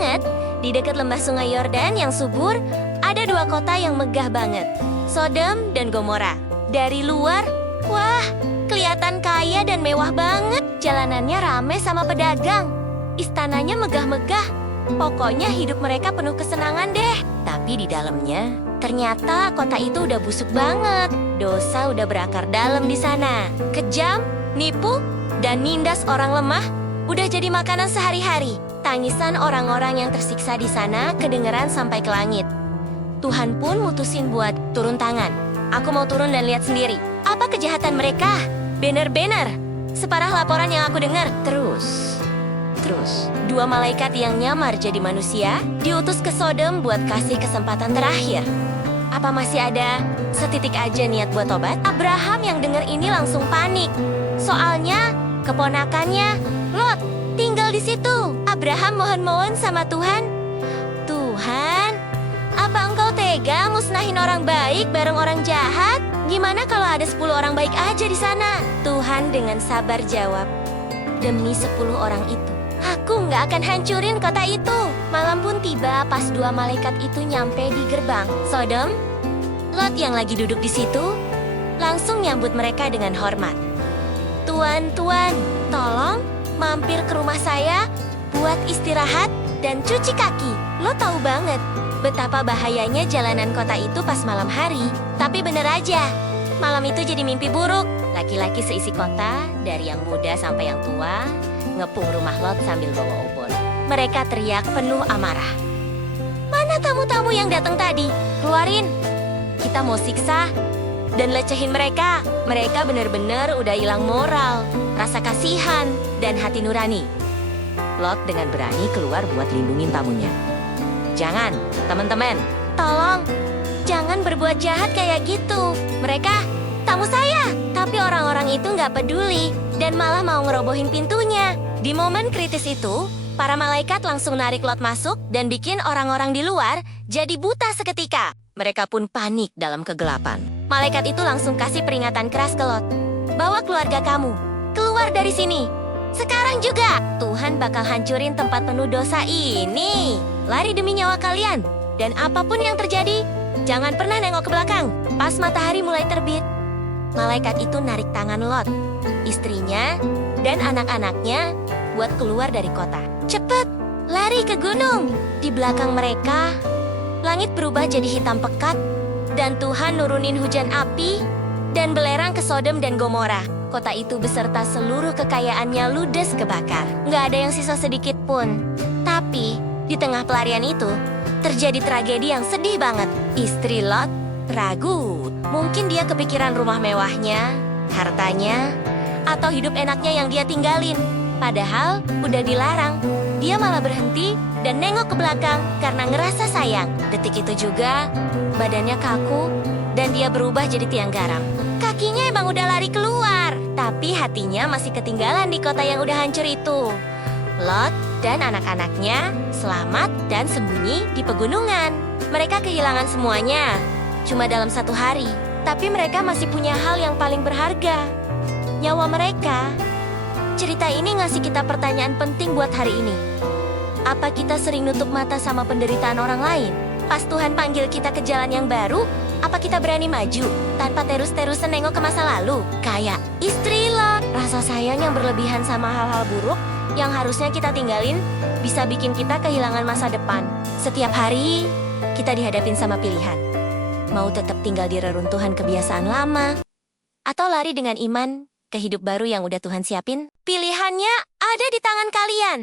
banget. Di dekat lembah sungai Yordan yang subur, ada dua kota yang megah banget, Sodom dan Gomora. Dari luar, wah, kelihatan kaya dan mewah banget. Jalanannya rame sama pedagang. Istananya megah-megah. Pokoknya hidup mereka penuh kesenangan deh. Tapi di dalamnya, ternyata kota itu udah busuk banget. Dosa udah berakar dalam di sana. Kejam, nipu, dan nindas orang lemah udah jadi makanan sehari-hari. Tangisan orang-orang yang tersiksa di sana kedengeran sampai ke langit. Tuhan pun mutusin buat turun tangan. Aku mau turun dan lihat sendiri. Apa kejahatan mereka? Bener-bener separah laporan yang aku dengar. Terus, dua malaikat yang nyamar jadi manusia diutus ke Sodom buat kasih kesempatan terakhir. Apa masih ada setitik aja niat buat tobat? Abraham yang denger ini langsung panik. Soalnya keponakannya Lot tinggal di situ. Abraham mohon-mohon sama Tuhan. Tuhan, apa engkau tega musnahin orang baik bareng orang jahat? Gimana kalau ada 10 orang baik aja di sana? Tuhan dengan sabar jawab, demi 10 orang itu, aku nggak akan hancurin kota itu. Malam pun tiba pas dua malaikat itu nyampe di gerbang Sodom. Lot yang lagi duduk di situ langsung nyambut mereka dengan hormat. Tuan, tolong mampir ke rumah saya buat istirahat dan cuci kaki. Lo tahu banget betapa bahayanya jalanan kota itu pas malam hari. Tapi bener aja, malam itu jadi mimpi buruk. Laki-laki seisi kota, dari yang muda sampai yang tua, ngepung rumah Lot sambil bawa obor. Mereka teriak penuh amarah. Mana tamu-tamu yang datang tadi? Keluarin! Kita mau siksa dan lecehin mereka. Mereka bener-bener udah hilang moral, rasa kasihan, dan hati nurani. Lot dengan berani keluar buat lindungin tamunya. Jangan, teman-teman. Tolong, jangan berbuat jahat kayak gitu. Mereka tamu saya. Tapi orang-orang itu nggak peduli dan malah mau ngerobohin pintunya. Di momen kritis itu, para malaikat langsung narik Lot masuk dan bikin orang-orang di luar jadi buta seketika. Mereka pun panik dalam kegelapan. Malaikat itu langsung kasih peringatan keras ke Lot. Bawa keluarga kamu keluar dari sini. Sekarang juga, Tuhan bakal hancurin tempat penuh dosa ini. Lari demi nyawa kalian. Dan apapun yang terjadi, jangan pernah nengok ke belakang. Pas matahari mulai terbit, malaikat itu narik tangan Lot, istrinya, dan anak-anaknya buat keluar dari kota. Cepet, lari ke gunung. Di belakang mereka, langit berubah jadi hitam pekat, dan Tuhan nurunin hujan api dan belerang ke Sodom dan Gomora. Kota itu beserta seluruh kekayaannya ludes kebakar. Nggak ada yang sisa sedikit pun. Tapi, di tengah pelarian itu, terjadi tragedi yang sedih banget. Istri Lot ragu. Mungkin dia kepikiran rumah mewahnya, hartanya, atau hidup enaknya yang dia tinggalin. Padahal, udah dilarang. Dia malah berhenti dan nengok ke belakang karena ngerasa sayang. Detik itu juga, badannya kaku dan dia berubah jadi tiang garam. Kakinya emang udah lari keluar, tapi hatinya masih ketinggalan di kota yang udah hancur itu. Lot dan anak-anaknya selamat dan sembunyi di pegunungan. Mereka kehilangan semuanya, cuma dalam 1 hari. Tapi mereka masih punya hal yang paling berharga, nyawa mereka. Cerita ini ngasih kita pertanyaan penting buat hari ini. Apa kita sering nutup mata sama penderitaan orang lain? Pas Tuhan panggil kita ke jalan yang baru, apa kita berani maju tanpa terus-terusan nengok ke masa lalu? Kayak istri Lot, rasa sayang yang berlebihan sama hal-hal buruk yang harusnya kita tinggalin bisa bikin kita kehilangan masa depan. Setiap hari, kita dihadapin sama pilihan. Mau tetap tinggal di reruntuhan kebiasaan lama, atau lari dengan iman ke hidup baru yang udah Tuhan siapin? Pilihannya ada di tangan kalian.